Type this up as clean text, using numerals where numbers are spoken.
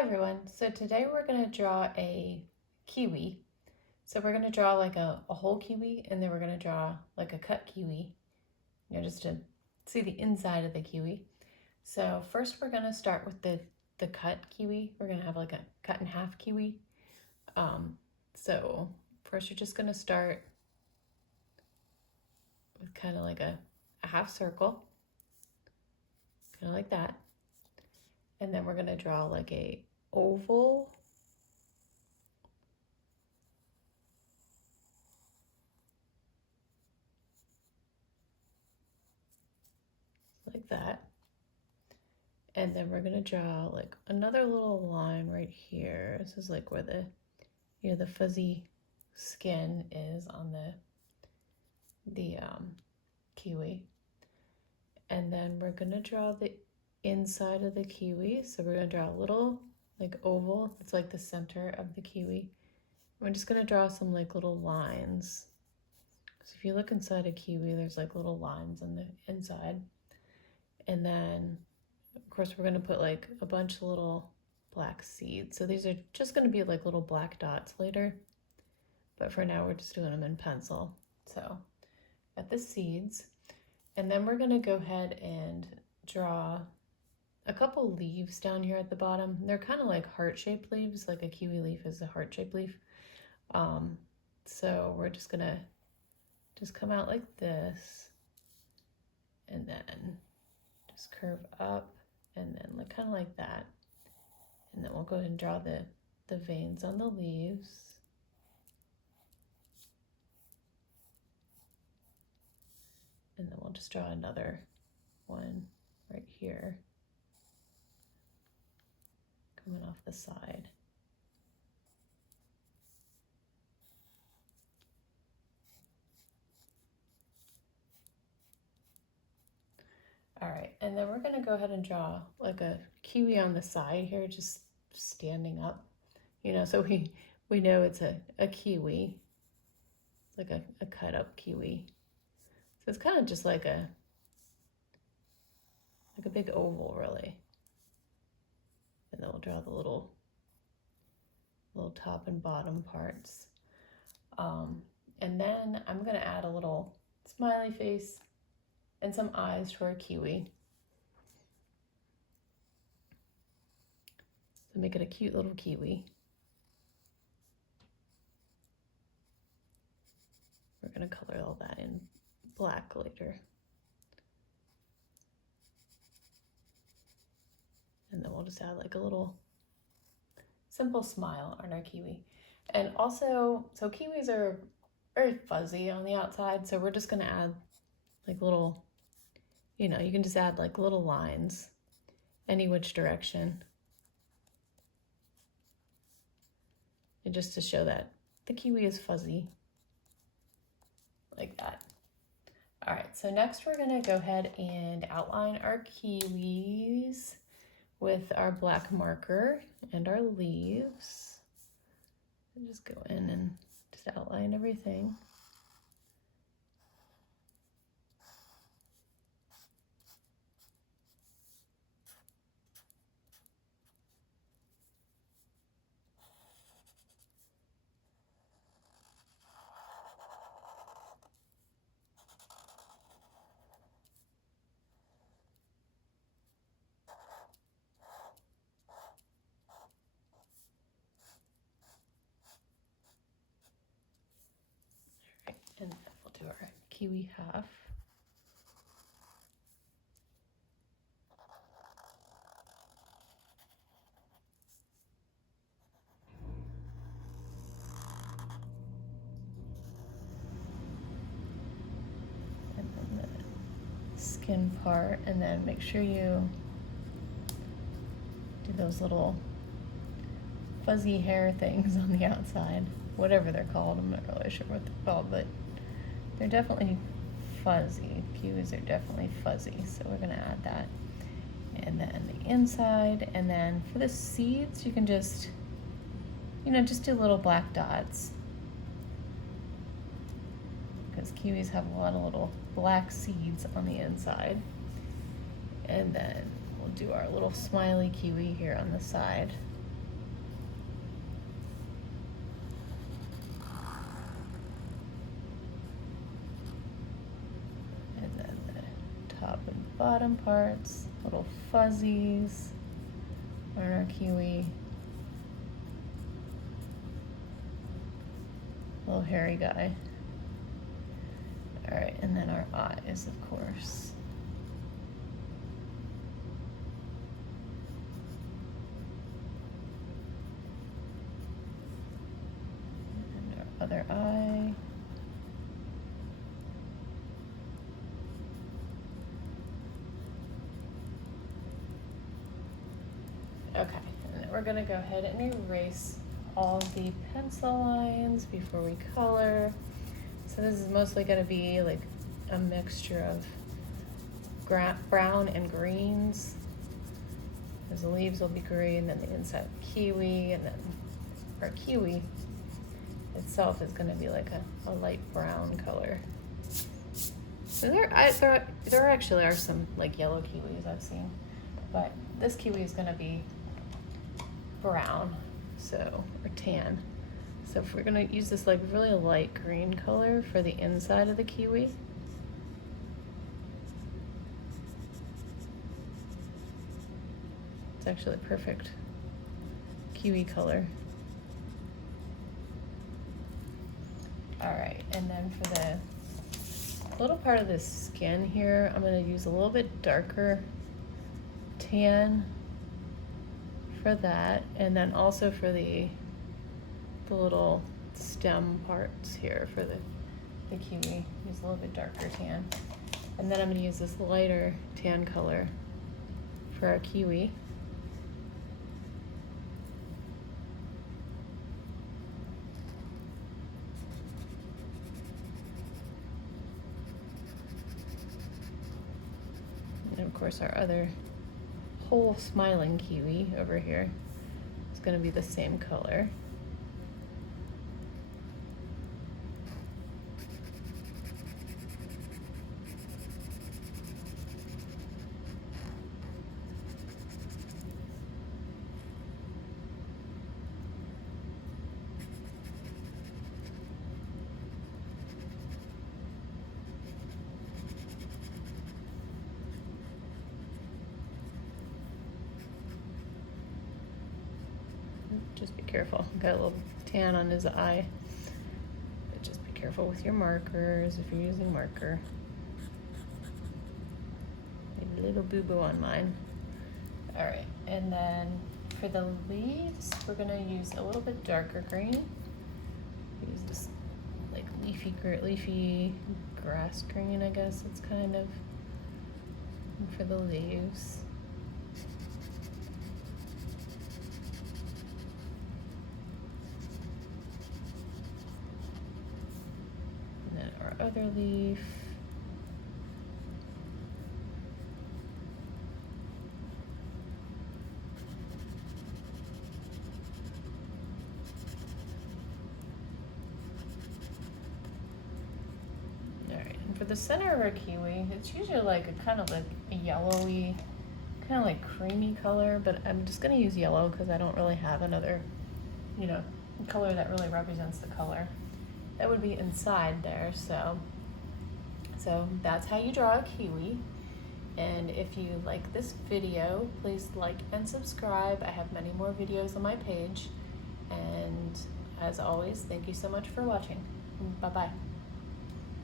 Hi everyone. So today we're going to draw a kiwi. So we're going to draw like a whole kiwi, and then we're going to draw like a cut kiwi, just to see the inside of the kiwi. So first we're going to start with the cut kiwi. We're going to have like a cut in half kiwi. So first you're just going to start with kind of like a half circle, kind of like that. And then we're going to draw like a oval, like that. And then we're gonna draw like another little line right here. This is like where the fuzzy skin is on the kiwi. And then we're gonna draw the inside of the kiwi. So we're gonna draw a little like oval. It's like the center of the kiwi. We're just gonna draw some like little lines. So if you look inside a kiwi, there's like little lines on the inside. And then of course, we're gonna put like a bunch of little black seeds. So these are just gonna be like little black dots later. But for now, we're just doing them in pencil. So got the seeds. And then we're gonna go ahead and draw a couple leaves down here at the bottom. They're kind of like heart-shaped leaves, like a kiwi leaf is a heart-shaped leaf. So we're just gonna come out like this, and then just curve up, and then like kind of like that. And then we'll go ahead and draw the veins on the leaves. And then we'll just draw another one right here, coming off the side. All right, and then we're gonna go ahead and draw like a kiwi on the side here, just standing up. So we know it's a kiwi, like a cut up kiwi. So it's kind of just like a big oval, really. And then we'll draw the little top and bottom parts. And then I'm gonna add a little smiley face and some eyes to our kiwi. So make it a cute little kiwi. We're gonna color all that in black later. And then we'll just add like a little simple smile on our kiwi. And also, so kiwis are very fuzzy on the outside, so we're just gonna add like little, you can just add like little lines any which direction. And just to show that the kiwi is fuzzy, like that. All right, so next we're gonna go ahead and outline our kiwis with our black marker and our leaves. And just go in and just outline everything. And we'll do our kiwi half. And then the skin part, and then make sure you do those little fuzzy hair things on the outside, whatever they're called. I'm not really sure what they're called, but they're definitely fuzzy. Kiwis are definitely fuzzy, so we're gonna add that. And then the inside, and then for the seeds, you can just, just do little black dots, because kiwis have a lot of little black seeds on the inside. And then we'll do our little smiley kiwi here on the side. bottom parts, little fuzzies on our kiwi. Little hairy guy. All right, and then our eyes, of course. And our other eye. Okay, and then we're gonna go ahead and erase all the pencil lines before we color. So this is mostly gonna be like a mixture of brown and greens. Because the leaves will be green, and the inside kiwi, and then our kiwi itself is gonna be like a light brown color. So there actually are some like yellow kiwis I've seen, but this kiwi is gonna be brown, so, or tan. So if we're gonna use this like really light green color for the inside of the kiwi, it's actually a perfect kiwi color. All right, and then for the little part of the skin here, I'm gonna use a little bit darker tan for that, and then also for the little stem parts here for the kiwi, use a little bit darker tan. And then I'm gonna use this lighter tan color for our kiwi. And of course our other whole smiling kiwi over here is going to be the same color. Just be careful. Got a little tan on his eye. But just be careful with your markers if you're using marker. Maybe a little boo-boo on mine. All right, and then for the leaves, we're gonna use a little bit darker green. Use this like leafy grass green, I guess it's kind of, for the leaves. Other leaf. All right, and for the center of our kiwi, it's usually like a kind of like a yellowy, kind of like creamy color, but I'm just gonna use yellow because I don't really have another, you know, color that really represents the color. That would be inside there, so that's how you draw a kiwi. And if you like this video, please like and subscribe. I have many more videos on my page. And as always, thank you so much for watching. Bye-bye.